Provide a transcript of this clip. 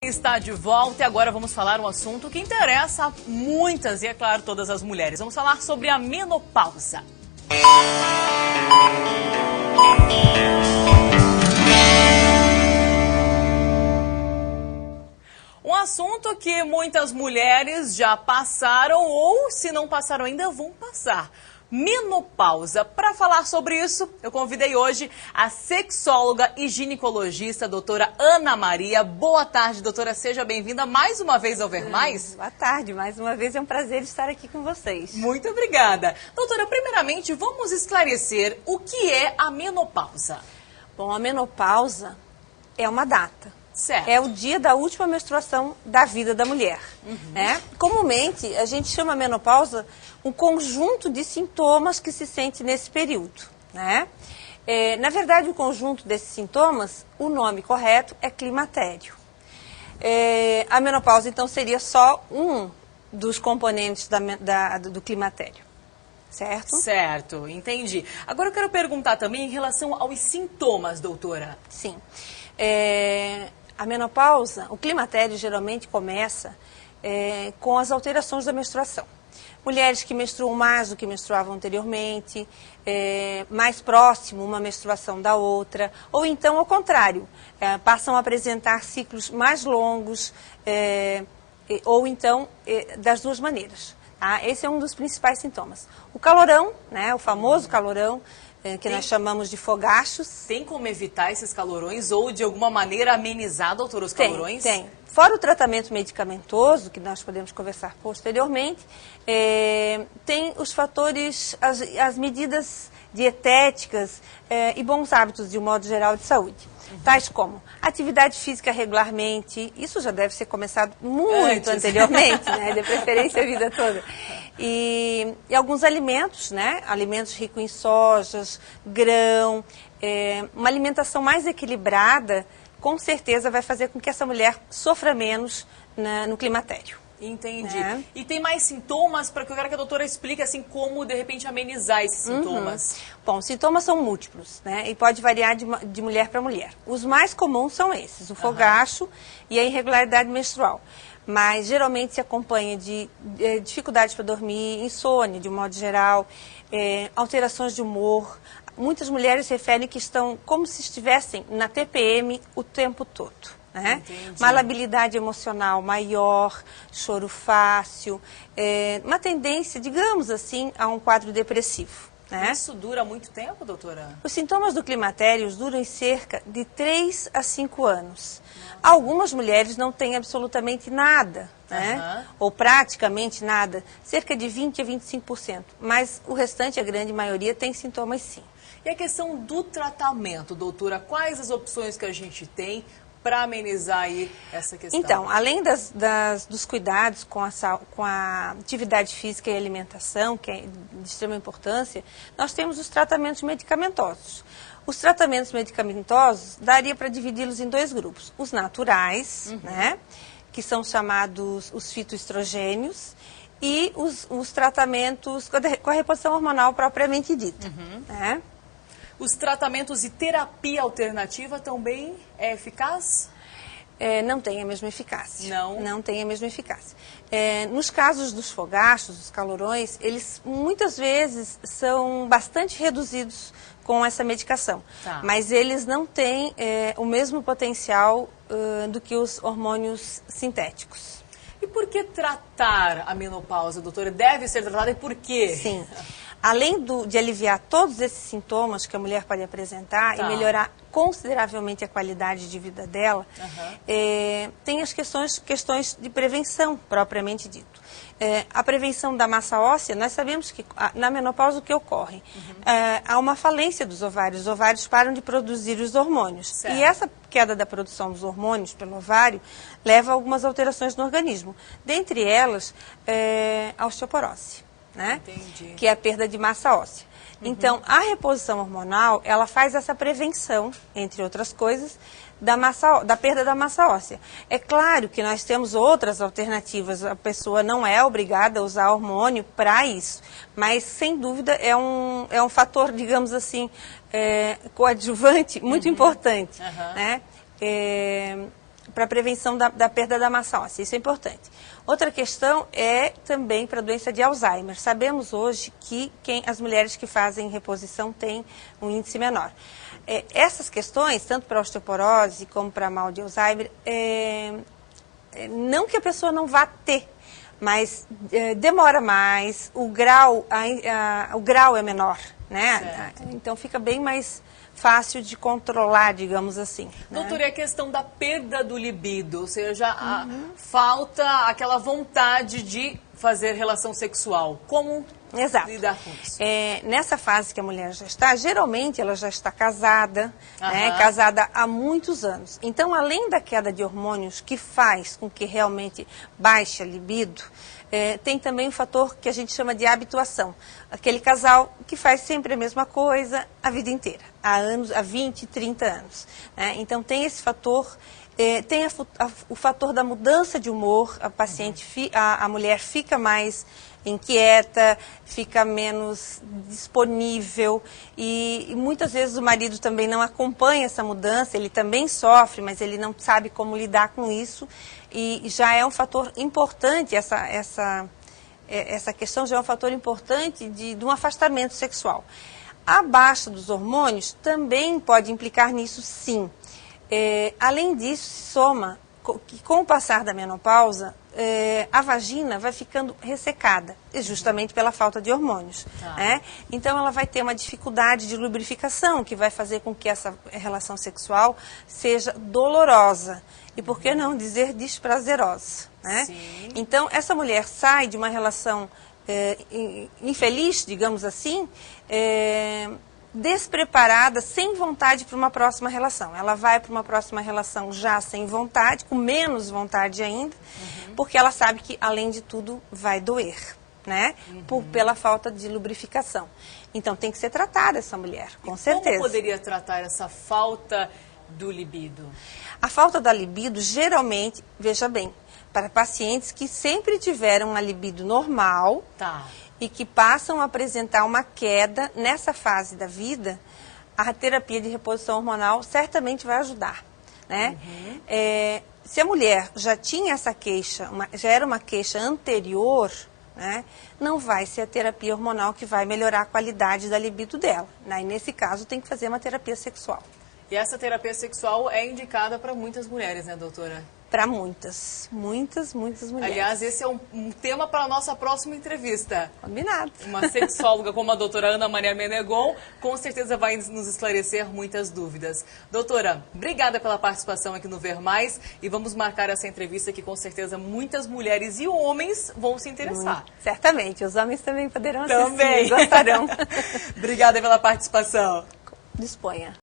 Está de volta e agora vamos falar um assunto que interessa a muitas e, é claro, todas as mulheres. Vamos falar sobre a menopausa. Um assunto que muitas mulheres já passaram ou, se não passaram ainda, vão passar. Menopausa. Para falar sobre isso, eu convidei hoje a sexóloga e ginecologista, a doutora Ana Maria. Boa tarde, doutora. Seja bem-vinda mais uma vez ao Ver Mais. Boa tarde. Mais uma vez é um prazer estar aqui com vocês. Muito obrigada. Doutora, primeiramente, vamos esclarecer o que é a menopausa. Bom, a menopausa é uma data. Certo. É o dia da última menstruação da vida da mulher. Né? Comumente, a gente chama a menopausa um conjunto de sintomas que se sente nesse período. Né? Na verdade, o conjunto desses sintomas, o nome correto é climatério. A menopausa, então, seria só um dos componentes do climatério. Certo? Certo, entendi. Agora eu quero perguntar também em relação aos sintomas, doutora. Sim. A menopausa, o climatério geralmente começa com as alterações da menstruação. Mulheres que menstruam mais do que menstruavam anteriormente, mais próximo uma menstruação da outra, ou então ao contrário, passam a apresentar ciclos mais longos, ou então das duas maneiras. Tá? Esse é um dos principais sintomas. O calorão, né, o famoso calorão, que nós chamamos de fogachos. Tem como evitar esses calorões ou, de alguma maneira, amenizar, doutora, os calorões? Tem. Fora o tratamento medicamentoso, que nós podemos conversar posteriormente, tem os fatores, as medidas dietéticas e bons hábitos, de um modo geral, de saúde. Tais como atividade física regularmente, isso já deve ser começado muito anteriormente, né? De preferência a vida toda. E alguns alimentos, né? Alimentos ricos em sojas, grão, uma alimentação mais equilibrada, com certeza vai fazer com que essa mulher sofra menos no climatério. Entendi. E tem mais sintomas para que eu quero que a doutora explique assim como de repente amenizar esses sintomas? Bom, sintomas são múltiplos, né? E pode variar de mulher para mulher. Os mais comuns são esses, o fogacho e a irregularidade menstrual. Mas geralmente se acompanha de dificuldade para dormir, insônia de um modo geral, alterações de humor. Muitas mulheres referem que estão como se estivessem na TPM o tempo todo. Né? Uma labilidade emocional maior, choro fácil, uma tendência, digamos assim, a um quadro depressivo. Né? Isso dura muito tempo, doutora? Os sintomas do climatério duram em cerca de 3 a 5 anos. Algumas mulheres não têm absolutamente nada, né? Ou praticamente nada, cerca de 20 a 25%. Mas o restante, a grande maioria, tem sintomas sim. E a questão do tratamento, doutora, quais as opções que a gente tem para amenizar aí essa questão? Então, além dos cuidados com a atividade física e alimentação, que é de extrema importância, nós temos os tratamentos medicamentosos. Os tratamentos medicamentosos, daria para dividi-los em 2 grupos. Os naturais, né, que são chamados os fitoestrogênios, e os tratamentos com a reposição hormonal propriamente dita. Né? Os tratamentos e terapia alternativa também é eficaz? Não tem a mesma eficácia. Não tem a mesma eficácia. Nos casos dos fogachos, dos calorões, eles muitas vezes são bastante reduzidos com essa medicação. Mas eles não têm o mesmo potencial do que os hormônios sintéticos. E por que tratar a menopausa, doutora? Deve ser tratada e por quê? Sim. Além de aliviar todos esses sintomas que a mulher pode apresentar e melhorar consideravelmente a qualidade de vida dela, tem as questões de prevenção, propriamente dito. A prevenção da massa óssea, nós sabemos que na menopausa o que ocorre? Há uma falência dos ovários, os ovários param de produzir os hormônios. Certo. E essa queda da produção dos hormônios pelo ovário leva a algumas alterações no organismo. Dentre elas, a osteoporose. Né? Que é a perda de massa óssea. Então, a reposição hormonal, ela faz essa prevenção, entre outras coisas, da perda da massa óssea. É claro que nós temos outras alternativas, a pessoa não é obrigada a usar hormônio para isso, mas, sem dúvida, é um fator, digamos assim, coadjuvante muito importante. Né? a prevenção da perda da massa óssea, isso é importante. Outra questão é também para a doença de Alzheimer. Sabemos hoje que as mulheres que fazem reposição têm um índice menor. Essas questões, tanto para osteoporose como para mal de Alzheimer, não que a pessoa não vá ter, mas demora mais, o grau é menor, né? Então fica bem mais fácil de controlar, digamos assim. Doutora, e a questão da perda do libido, ou seja, falta aquela vontade de fazer relação sexual. Como lidar com isso? Nessa fase que a mulher já está, geralmente ela já está casada, né, casada há muitos anos. Então, além da queda de hormônios que faz com que realmente baixe a libido, tem também um fator que a gente chama de habituação. Aquele casal que faz sempre a mesma coisa a vida inteira, há 20, 30 anos. Né? Então, tem esse fator. Tem o fator da mudança de humor, a paciente, a mulher fica mais inquieta, fica menos disponível e muitas vezes o marido também não acompanha essa mudança, ele também sofre, mas ele não sabe como lidar com isso e já é um fator importante, essa questão já é um fator importante de um afastamento sexual. A baixa dos hormônios também pode implicar nisso, sim. Além disso, soma que com o passar da menopausa, a vagina vai ficando ressecada, justamente pela falta de hormônios. Né? Então, ela vai ter uma dificuldade de lubrificação, que vai fazer com que essa relação sexual seja dolorosa. E por que não dizer desprazerosa? Né? Então, essa mulher sai de uma relação infeliz, digamos assim, despreparada, sem vontade para uma próxima relação. Ela vai para uma próxima relação já sem vontade, com menos vontade ainda, porque ela sabe que, além de tudo, vai doer, né? Pela falta de lubrificação. Então, tem que ser tratada essa mulher, com certeza. Como poderia tratar essa falta do libido? A falta da libido, geralmente, veja bem, para pacientes que sempre tiveram uma libido normal, e que passam a apresentar uma queda nessa fase da vida, a terapia de reposição hormonal certamente vai ajudar. Né? Se a mulher já tinha essa queixa, já era uma queixa anterior, né, não vai ser a terapia hormonal que vai melhorar a qualidade da libido dela. Né? E nesse caso tem que fazer uma terapia sexual. E essa terapia sexual é indicada para muitas mulheres, né, doutora? Para muitas mulheres. Aliás, esse é um tema para a nossa próxima entrevista. Combinado. Uma sexóloga como a doutora Ana Maria Menegon, com certeza vai nos esclarecer muitas dúvidas. Doutora, obrigada pela participação aqui no Ver Mais e vamos marcar essa entrevista que com certeza muitas mulheres e homens vão se interessar. Certamente, os homens também poderão assistir, também gostarão. Obrigada pela participação. Disponha.